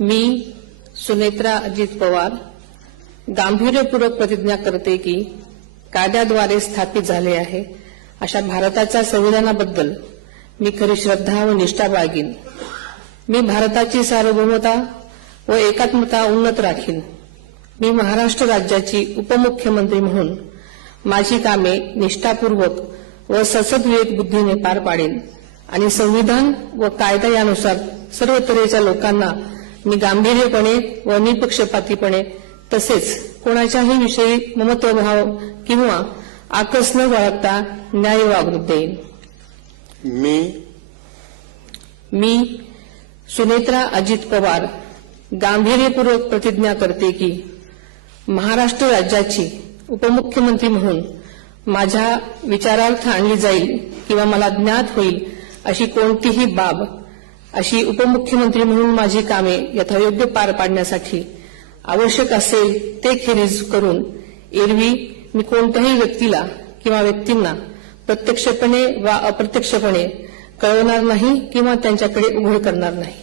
मी सुनेत्रा अजित पवार गांभीर्यपूर्वक प्रतिज्ञा करते की कायद्याद्वारे स्थापित झाले आहे अशा भारताच्या संविधानाबद्दल मी खरी श्रद्धा व निष्ठा बाळगीन। मी भारताची सार्वभौमता व एकात्मता उन्नत राखीन। मी महाराष्ट्र राज्याची उपमुख्यमंत्री म्हणून माझी कामे निष्ठापूर्वक व सद्विवेक बुद्धीने पार पाडेन आणि संविधान व कायदा यानुसार सर्व तऱ्हेच्या लोकांना मी गांभीर्यपणे व निपक्षपातीपणे तसेच कोणाच्याही विषयी ममत्वभाव किंवा आकस न बाळगता न्याय वागणूक देईन। मी सुनेत्रा अजित पवार गांभीर्यपूर्वक प्रतिज्ञा करते की महाराष्ट्र राज्याची उपमुख्यमंत्री म्हणून माझ्या विचारार्थ आणली जाईल किंवा मला ज्ञात होईल अशी कोणतीही बाब अशी उपमुख्यमंत्री म्हणून माझी कामे यथायोग्य पार पाडण्यासाठी आवश्यक असेल ते खेरीज करून एरवी मी कोणत्याही व्यक्तीला किंवा व्यक्तींना प्रत्यक्षपणे वा अप्रत्यक्षपणे कळवणार नाही किंवा त्यांच्याकडे उघड करणार नाही।